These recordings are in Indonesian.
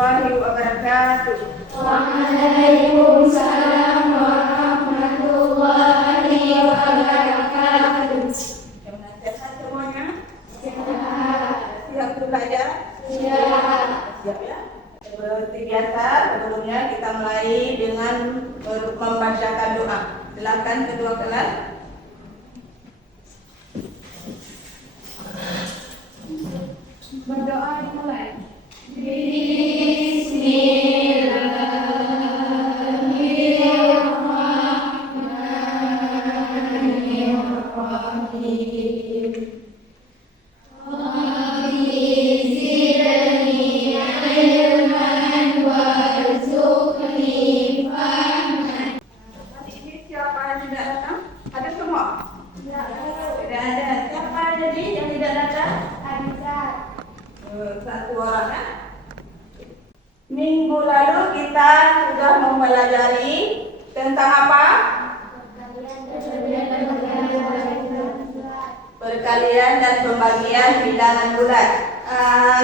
warahmatullahi wabarakatuh. Waalaikumsalam warahmatullahi wabarakatuh. Sehat semuanya? Sehat. Siap untuk belajar? Siap. Siap ya? Seperti biasa, sebelumnya kita mulai dengan membacakan doa. Silakan kedua kelas. Berdoa dimulai. Bismillahirrahmanirrahim. Hari ini siapa yang tidak datang? Ada semua? Tidak ada. Siapa jadi yang tidak datang? Satu orang ya? Minggu lalu kita sudah mempelajari tentang apa? Perkalian dan pembagian bilangan bulat.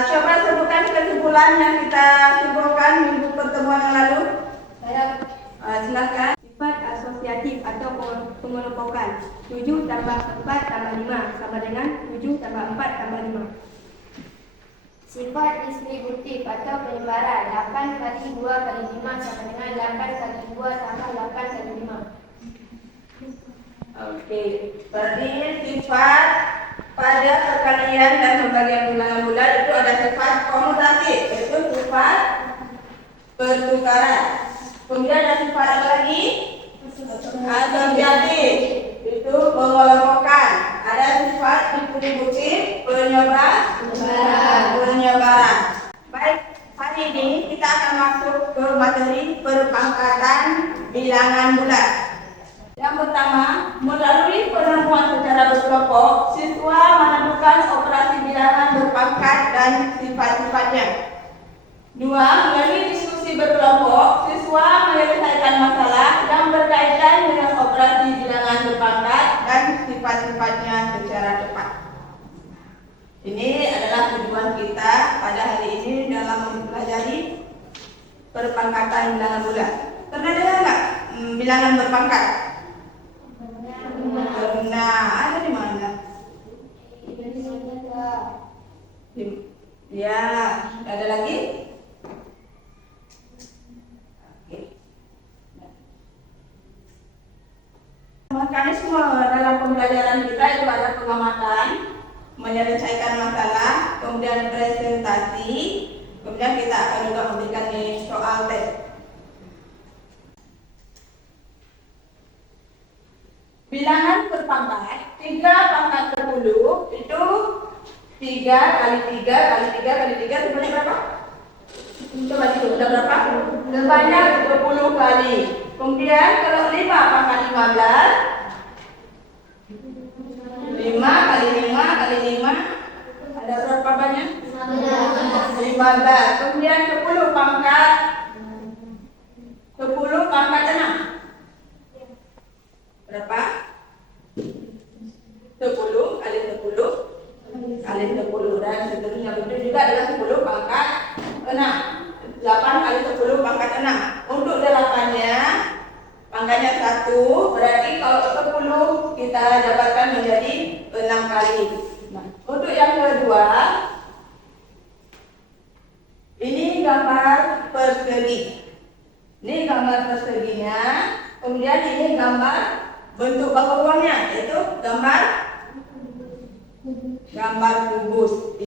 Coba sebutkan kesimpulan yang kita simpulkan minggu pertemuan yang lalu. Silakan. Sifat asosiatif atau pengelompokan 7 tambah 4 tambah 5 sama dengan 7 tambah 4 tambah 5. Sifat distributif atau penyebaran 8 kali 2 kali 5 sama dengan 8 kali 2 tambah 8 kali 5. Oke, berarti sifat pada perkalian dan pembagian bilangan bulat itu ada sifat komutatif, yaitu sifat pertukaran. Kemudian ada sifat apa lagi? Asosiatif, itu mengelompokkan. Ada sifat distributif, penyebaran. Baik, hari ini kita akan masuk ke materi perpangkatan bilangan bulat. Yang pertama, melalui penemuan secara berkelompok, siswa menentukan operasi bilangan berpangkat dan sifat-sifatnya. 2. Melalui diskusi berkelompok, siswa menyelesaikan masalah yang berkaitan dengan operasi bilangan berpangkat dan sifat-sifatnya secara cepat. Ini adalah tujuan kita pada hari ini dalam mempelajari perpangkatan bilangan bulat. Pernah dengar nggak bilangan berpangkat? Nah, ada di mana? Ya, ada lagi? Oke. Mekanisme dalam pembelajaran kita itu ada pengamatan, menyelesaikan masalah, kemudian presentasi, kemudian kita akan juga memberikan soal tes. Bilangan berpangkat 3 pangkat 10 itu 3 kali 3 kali 3 kali 3 sebanyak berapa? Coba hitung, sudah berapa? Sebanyak 20 kali. Kemudian kalau 5 pangkat 15, 5 kali 5 kali 5 ada berapa banyak? 15. Kemudian 10 pangkat 6 berapa? 10 kali 10 kali 10 dan seterusnya. Begitu juga adalah 10 pangkat 6. 8 kali 10 pangkat 6. Untuk 8-nya pangkatnya 1, berarti kalau 10 kita dapatkan menjadi 6 kali. Nah, untuk yang kedua, ini gambar persegi. Ini gambar perseginya. Kemudian ini gambar bentuk bakal ruangnya, yaitu gambar kubus.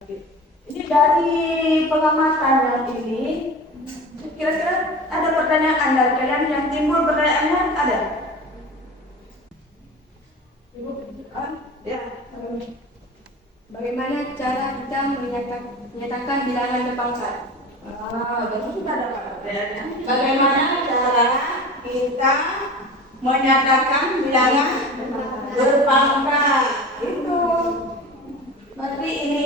Ini dari pengamatan yang ini, kira-kira ada pertanyaan dari kalian yang timbul pertanyaannya ada? Ya. Bagaimana cara kita menyatakan bilangan berpangkat? Jadi sudah ada pertanyaannya. Bagaimana cara kita menyatakan bilangan berpangkat? Itu berarti ini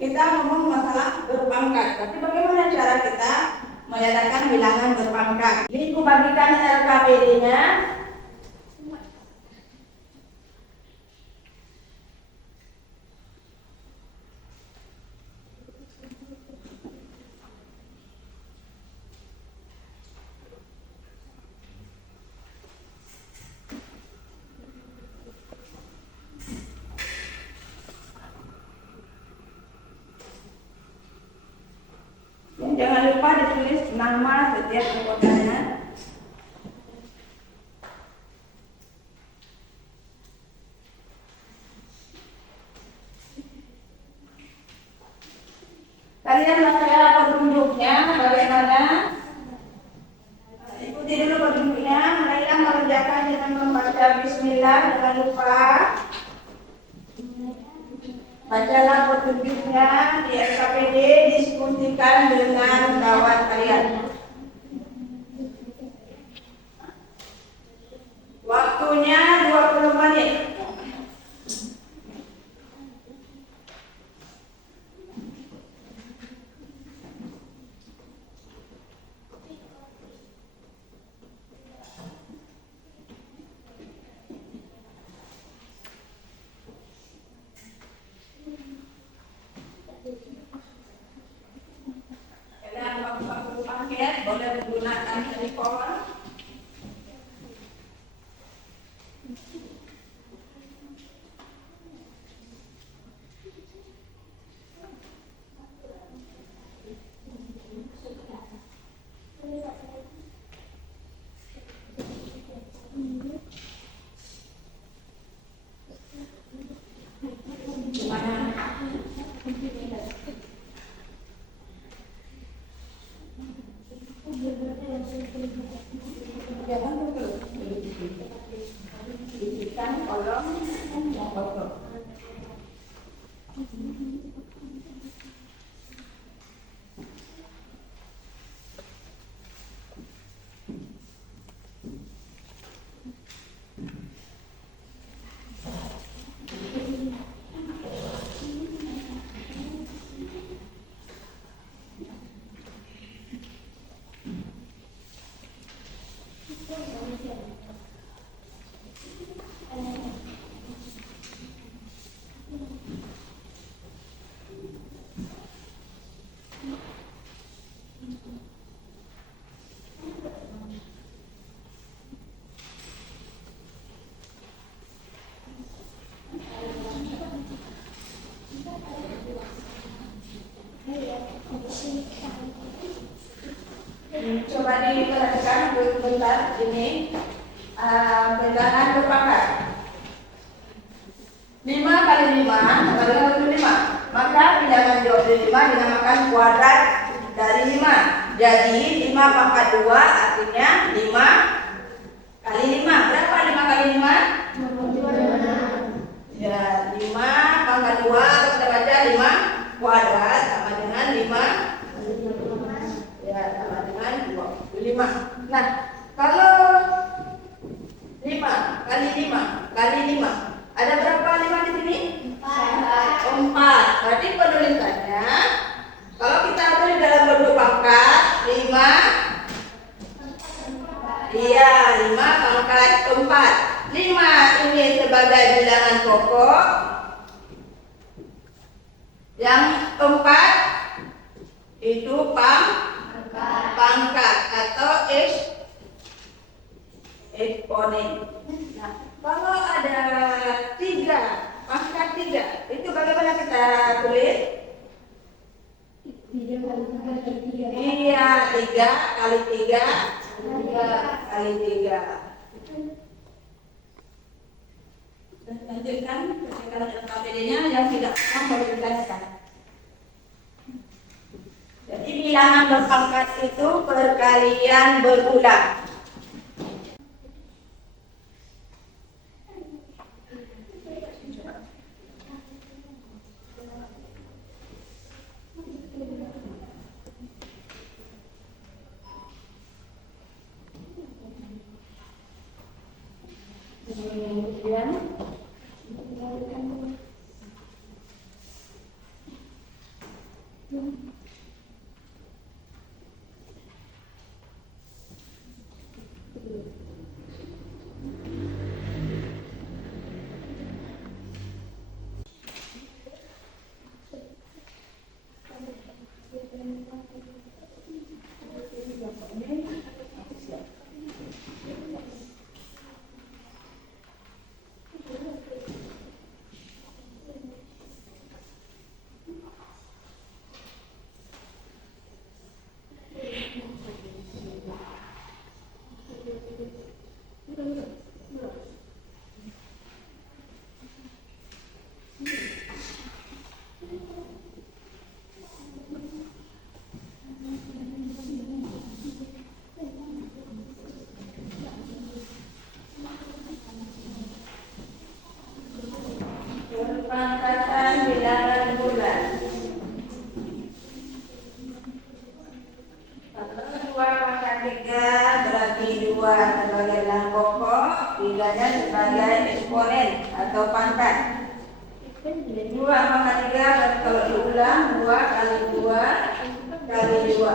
kita ngomong masalah berpangkat. Tapi bagaimana cara kita menyatakan bilangan berpangkat? Ini aku bagikan LKPD-nya. lihat mahkotanya. Kalian baca petunjuknya bagaimana? Ikuti dulu petunjuknya. Mulailah mengerjakan dengan membaca Bismillah, jangan lupa. Bacalah petunjuknya di SKPD, diskusikan dengan kawan kalian. Waktunya 20 menit. Dalam waktu-waktu paket boleh menggunakan telepon. Kan kolom yang kosong. Coba diperhatikan bentar ini pegangan berpangkat 5 kali 5 sama dengan 5. Maka bilangan jawab dari 5 dinamakan kuadrat dari 5. Jadi 5 pangkat 2 artinya 5 kali 5. Berapa 5 kali 5? Ya, 5 pangkat 2 atau kita baca 5 kuadrat sama dengan 5. Ya, sama dengan 25. Nah, kalau 5 kali 5 kali 5, ada berapa 5 di sini? 4. Berarti penulisannya kalau kita tulis dalam bentuk pangkat 5, iya 5 pangkat 4. 5 ini sebagai bilangan pokok, yang 4 itu pangkat atau eksponen. Nah, kalau ada 3 pangkat 3, itu bagaimana kita tulis? Iya, 3 kali 3 kali 3. Lanjutkan kalau SKPD-nya yang tidak paham boleh dijelaskan. Jadi bilangan berpangkat itu perkalian berulang. Kemudian 3 berarti 2 sebagai dalam pokok, 3-nya sebagai eksponen atau pangkat. 2 pangkat 3 berarti kalau diulang 2 kali 2 kali 2.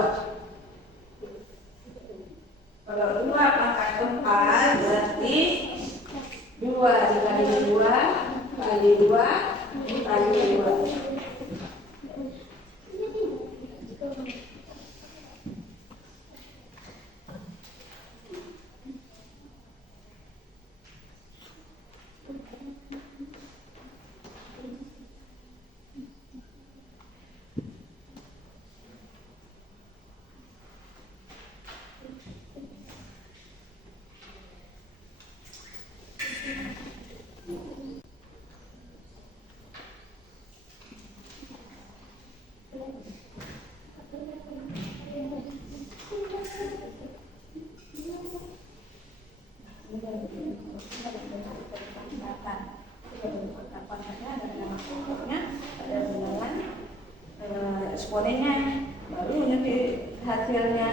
Kalau 2 pangkat 4 berarti 2 dikali 2 kali 2 kali 2. Eksponennya baru nanti hasilnya.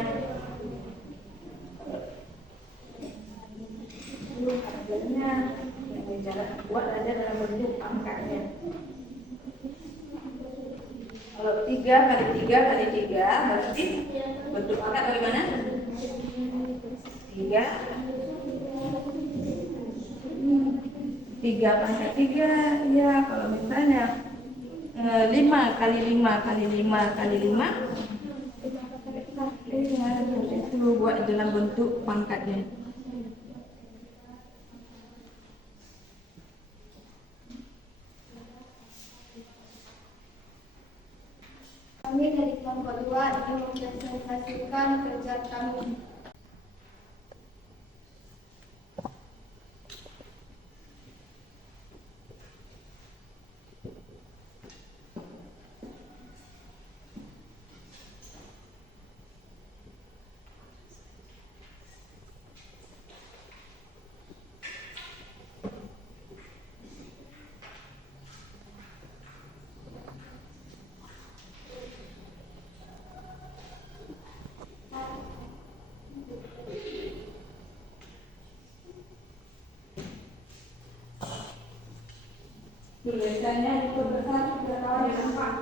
Hasilnya yang bicara buat aja dalam bentuk pangkatnya. Kalau 3 kali 3 kali 3 berarti bentuk pangkat bagaimana? 3 pangkat 3 ya. Kalau misalnya 5 kali 5 kali 5 kali 5 itu buat dalam bentuk pangkatnya. Kami dari kelompok 2 ingin mempresentasikan kerja kami. Tulisannya itu besar sudah tahu nampak.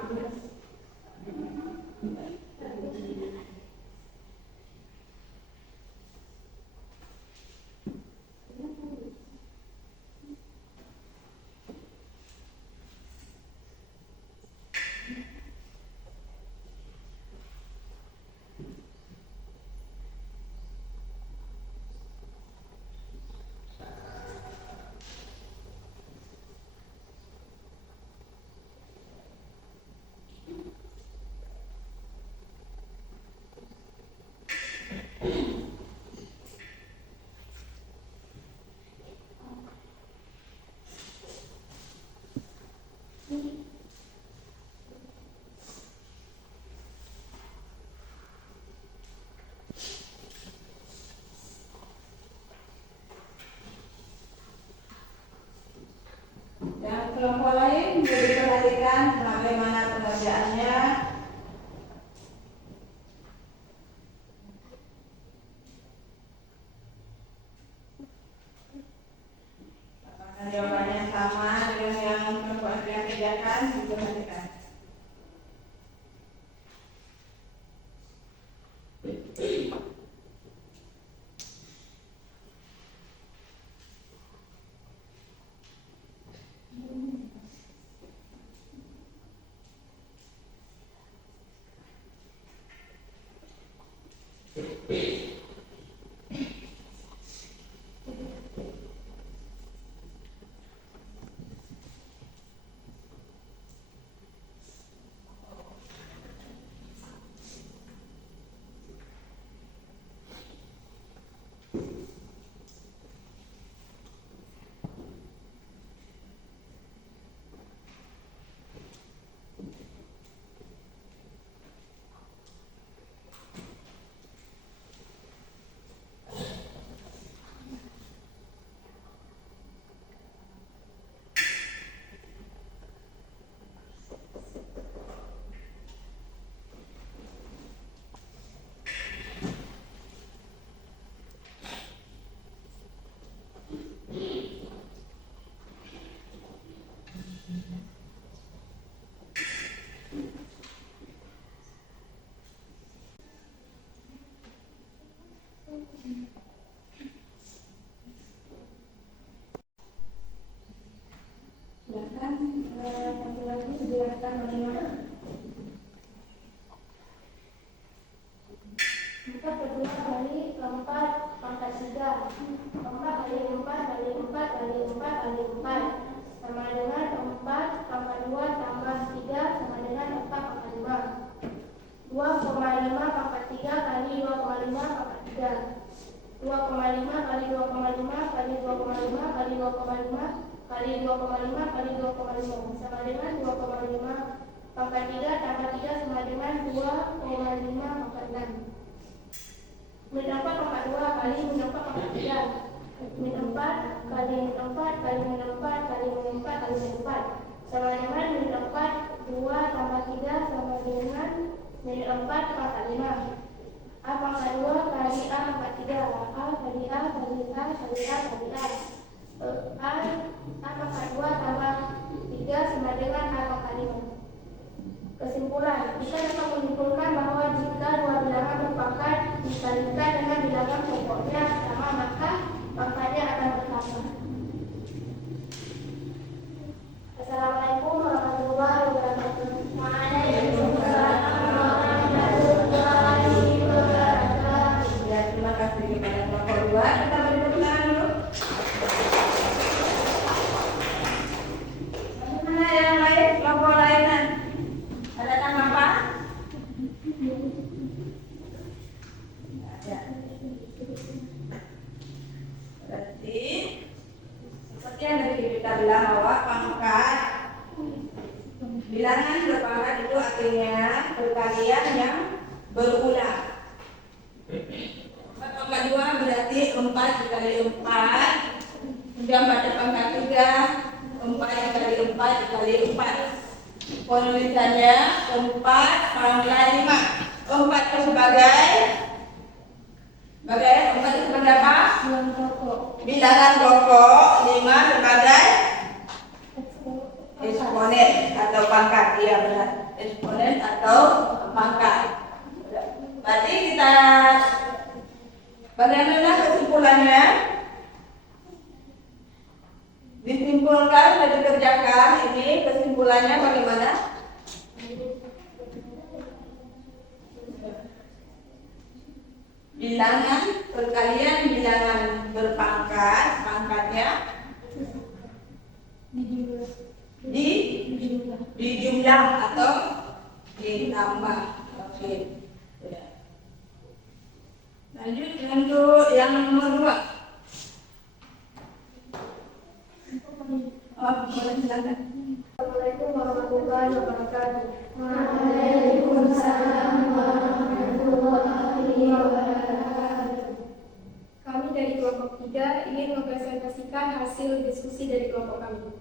Silakan satu lagi dijelaskan bagaimana. Empat kedua kali keempat pangkat 3. 4 kali 4 kali 4 kali 4 kali 4 sama dengan 4 pangkat 2 tambah 3 sama dengan 4 pangkat 5. 2,5 pangkat 3 kali 2,5 pangkat 3. 2,5 kali 2,5 kali 2,5 kali 2,5 kali 2,5 kali 2,5 sama dengan 2,5 pangkat 3 tambah 3 sama dengan 2,5 pangkat 6. Min 4 pangkat 2 kali min 4 pangkat 3. Min 4 kali min 4 kali min 4 kali min 4 kali min 4 sama dengan min 4 2 tambah 3 sama dengan min 4 pangkat 5. A pangkat 2 kali A pangkat 3. A kali A kali A kali A kali A. A pangkat 2 tambah 3 sama dengan A pangkat 5. Kesimpulan, kita dapat menyimpulkan bahwa jika dua bilangan berpangkat dikalikan dengan bilangan pokoknya sama, maka pangkatnya akan bertambah. Assalamualaikum warahmatullahi wabarakatuh. Waalaikumsalam warahmatullahi wabarakatuh. Ya, terima kasih kepada kelompok 2. Kita beri tepuk tangan dulu. Mana yang lain? Kelompok lain. Ada tanggapan? Ada. Berarti seperti yang tadi kita bilang bahwa pangkat bilangan berpangkat itu artinya perkalian yang berulang. 4 pangkat 2 berarti 4 dikali 4. Kemudian pada pangkat 3 4 dikali 4 dikali 4. Penulisannya 4 pangkat 5. 4 itu sebagai 4 itu sebagai apa? Bilangan pokok. 5 sebagai eksponen atau pangkat. Iya benar, eksponen atau pangkat. Berarti kita bagaimana kesimpulannya? Disimpulkan dan dikerjakan. Ini kesimpulannya bagaimana? Bilangan perkalian bilangan berpangkat, pangkatnya dijumlah atau ditambah. Oke. Lanjut untuk yang nomor 2. Silakan. Assalamualaikum warahmatullahi wabarakatuh. Waalaikumsalam warahmatullahi wabarakatuh. Kami dari kelompok 3 ingin mempresentasikan hasil diskusi dari kelompok kami.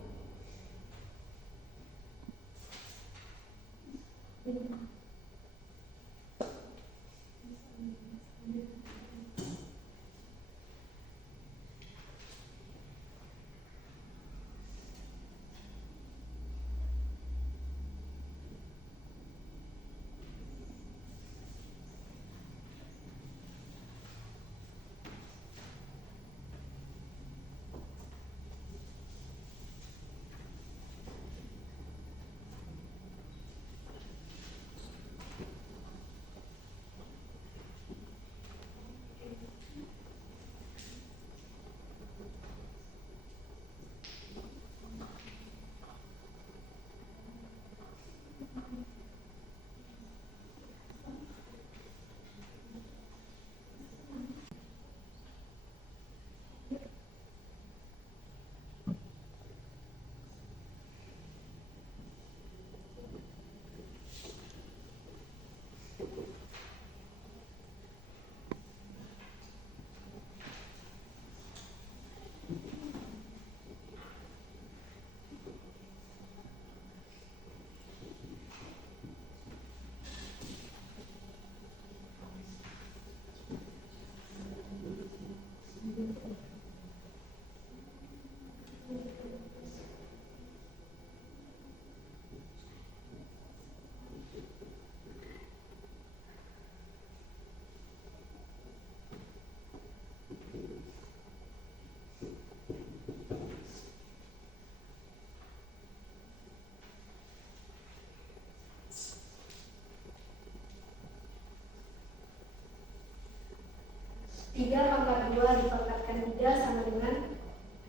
3 pangkat 2 dipangkatkan 3 sama dengan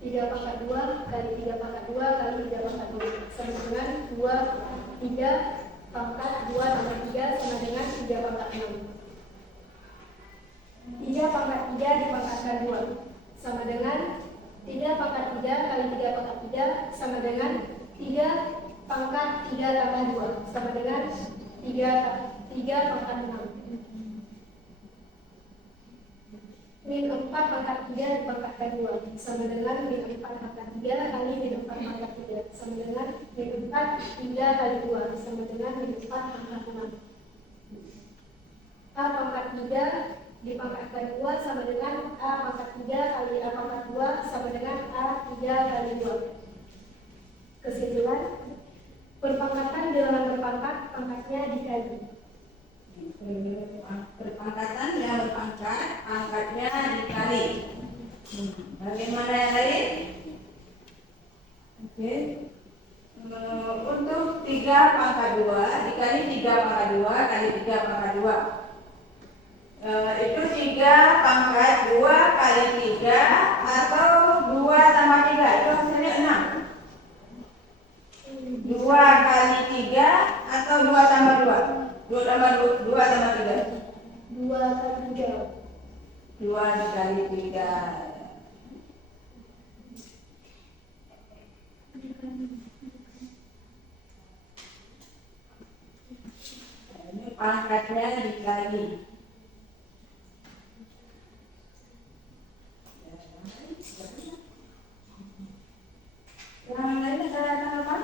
3 pangkat 2 kali 3 pangkat 2 kali 3 pangkat 2 sama dengan 3 pangkat 2 tambah 3 sama dengan 3 pangkat 6. 3 pangkat 3 dipangkatkan 2 sama dengan 3 pangkat 3 kali 3 pangkat 3 sama dengan 3 pangkat 3 tambah 2 sama dengan 3 pangkat 6. Min 4 pangkat 3 dipangkatkan 2 sama dengan min 4 pangkat 3 kali min 4 pangkat 3 sama dengan min 4 3 kali 2 sama dengan min 4 pangkat 6. A pangkat 3 dipangkatkan 2 sama dengan A pangkat 3 kali A pangkat 2 sama dengan A 3 kali 2. Kesimpulan, perpangkatan bilangan berpangkat, pangkatnya dikali. Perpangkatan yang berpangkat, pangkatnya dikali. Bagaimana yang lain? Oke. Untuk 3 pangkat 2 dikali 3 pangkat 2 kali 3 pangkat 2. Itu 3 pangkat 2 kali 3 atau 2 tambah 3, itu hasilnya 6. 2 kali 3 atau 2 tambah 2? 2 tambah 2 tambah 3? 2 kali 3. 2 dikali 3. Ini pangkatnya dikali. Yang lain ada tanggapan?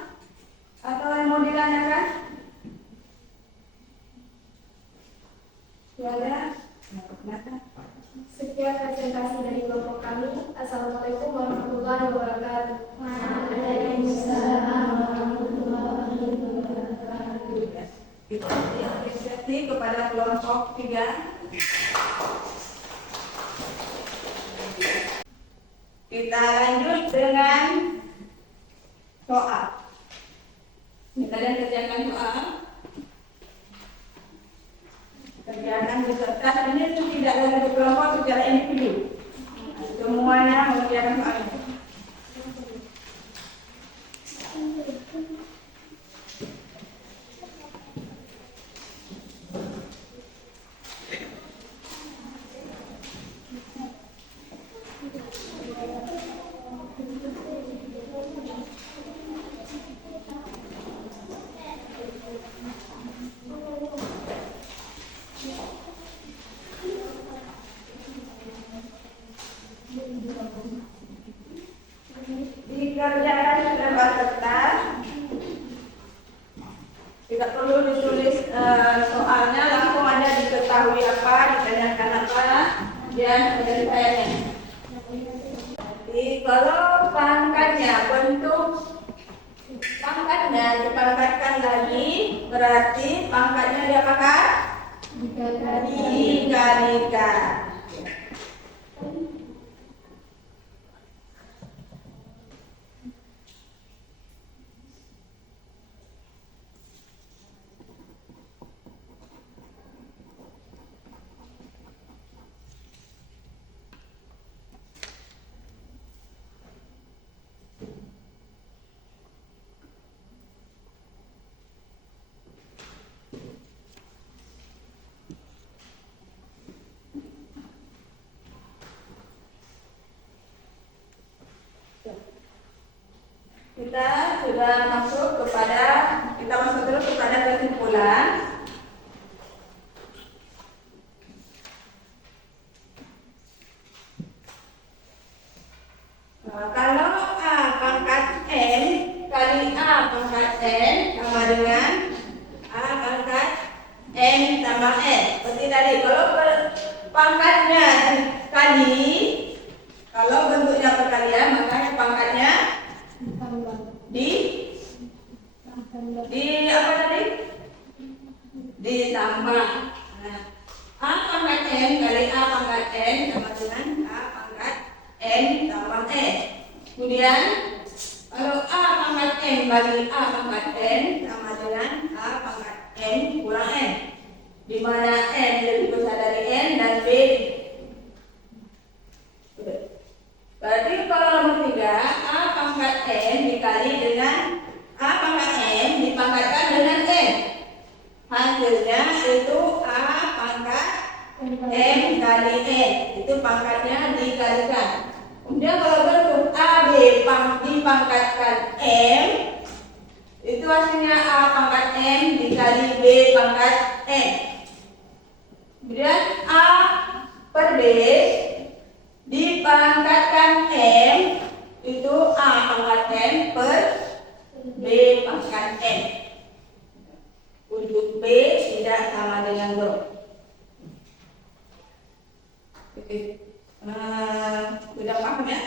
Atau yang mau ditanyakan? Ya, Sekian presentasi dari kelompok kami. Assalamualaikum warahmatullahi wabarakatuh. Waalaikumsalam warahmatullahi wabarakatuh. Kita apresiasi kepada kelompok 3. Kita lanjut dengan soal. Kalian kerjakan soal. Kerjakan beserta ini tidak ada satu kelompok secara individu. Semuanya mengerjakan soal ini. Dikerjakan secara kertas. Tidak perlu ditulis soalnya, langsung aja diketahui apa, ditanyakan apa, dan penyelesaiannya. Jadi kalau pangkatnya bentuk pangkatnya dipangkatkan lagi, berarti pangkatnya diapakan? Dikalikan. Kita masuk terus kepada kesimpulan. Kalau A pangkat N kali A pangkat N sama dengan A pangkat N tambah N. Seperti tadi, kalau pangkatnya kali, kalau bentuknya perkalian, makanya pangkatnya di apa tadi? Ditambah. Nah, A pangkat N kali A pangkat N sama dengan A pangkat N tambah N. Kemudian kalau A pangkat N kali A pangkat N sama dengan A pangkat N kurang N, di mana N lebih besar dari N dan B pangkatnya dikalikan. Kemudian kalau bentuk AB dipangkatkan M, itu hasilnya A pangkat M dikali B pangkat M. Kemudian A per B dipangkatkan M, itu A pangkat M per B pangkat M. Untuk B tidak sama dengan bro. Oke. Sudah paham ya?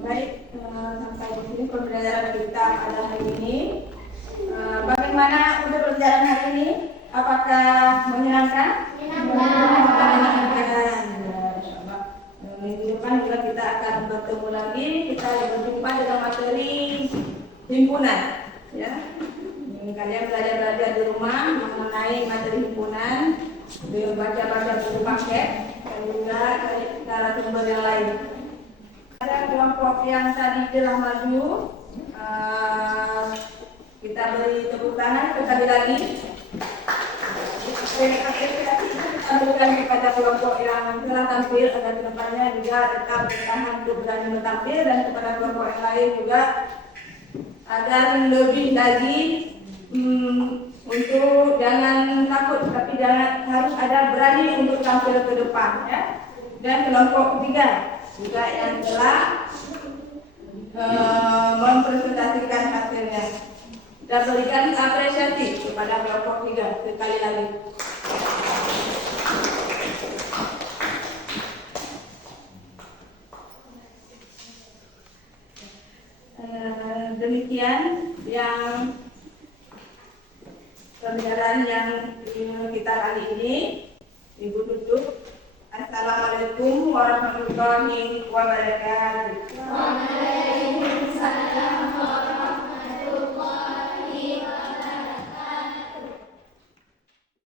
Baik, sampai di sini pembelajaran kita pada hari ini. Bagaimana untuk pembelajaran hari ini? Apakah menyenangkan? Menyenangkan. Minggu depan juga kita akan bertemu lagi. Kita berjumpa dengan materi himpunan. Ya, kalian belajar di rumah mengenai materi himpunan, baca-baca buku paket, dan juga narasumber yang lain. Ada kelompok yang tadi telah maju, kita beri tepuk tangan sekali lagi. Kita berikan kepada kelompok yang telah tampil agar kedepannya juga tetap bertahan untuk berani tampil, dan kepada kelompok yang lain juga agar lebih lagi untuk jangan takut, tapi jangan harus ada berani untuk tampil ke depan, ya. Dan kelompok ketiga juga yang telah mempresentasikan hasilnya, dan berikan apresiasi kepada kelompok 3 sekali lagi. Demikian yang pembelajaran yang kita kali ini. Ibu tutup. Assalamualaikum warahmatullahi wabarakatuh.